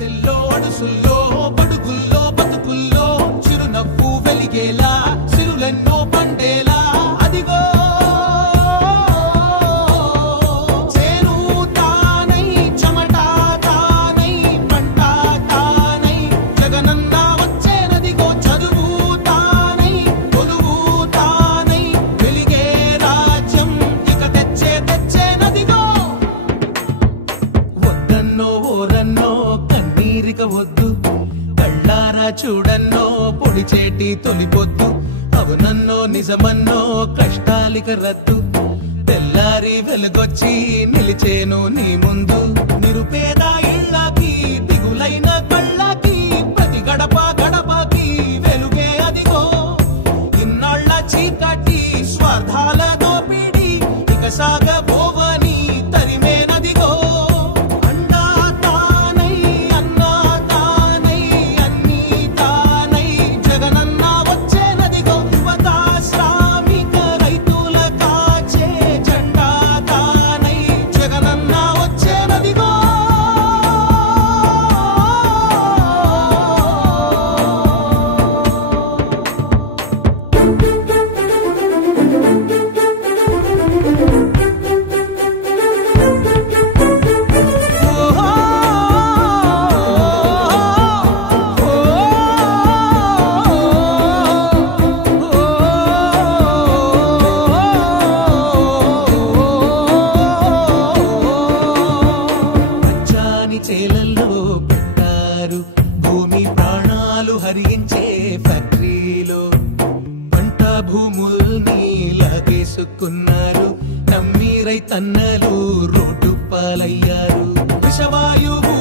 ఆశల్లో అడుసుల్లో బడుగుల్లో బతుకుల్లో చిరునవ్వు వెలిగేలా సిరులెన్నో పండేలా అదిగో చేను తానై చెమట తానై పంట తానై జగనన్న వచ్చేనదిగో చదువు తానై కొలువు తానై వెలిగే రాజ్యం ఇక తెచ్చేనదిగో వద్దన్నో ఓరన్నో కన్నీరిక వద్దు కళ్ళారా చూడన్నో పొడిచేటి తొలిపొద్దు అవునన్నో నిజమన్నో కష్టాలిక రద్దు తెల్లారి వెలుగొచ్చి నిలిచేను నీ ముందు నిరుపేద ఇళ్ళకి దిగులైన కళ్ళకి ప్రతి గడప గడపకి వెలుగే అదిగో ఇన్నాళ్ళ చీకటి స్వార్థాల దోపిడి ఇక సాగబోవని తరిమేనదిగో అండా తానై అన్నా తానై అన్నీ తానై జగనన్న వచ్చేనదిగో యువత శ్రామిక రైతుల కాచే జెండా తానై జగనన్న వచ్చేనదిగో పచ్చాని చేలల్లో పెట్టారు భూమి ప్రాణాలు హరించే ఫ్యాక్టరీలో పంట భూముల్ని లాగేసుకున్నారు నమ్మి రైతన్నలు రోడ్డు పాలయ్యారు విషవాయువు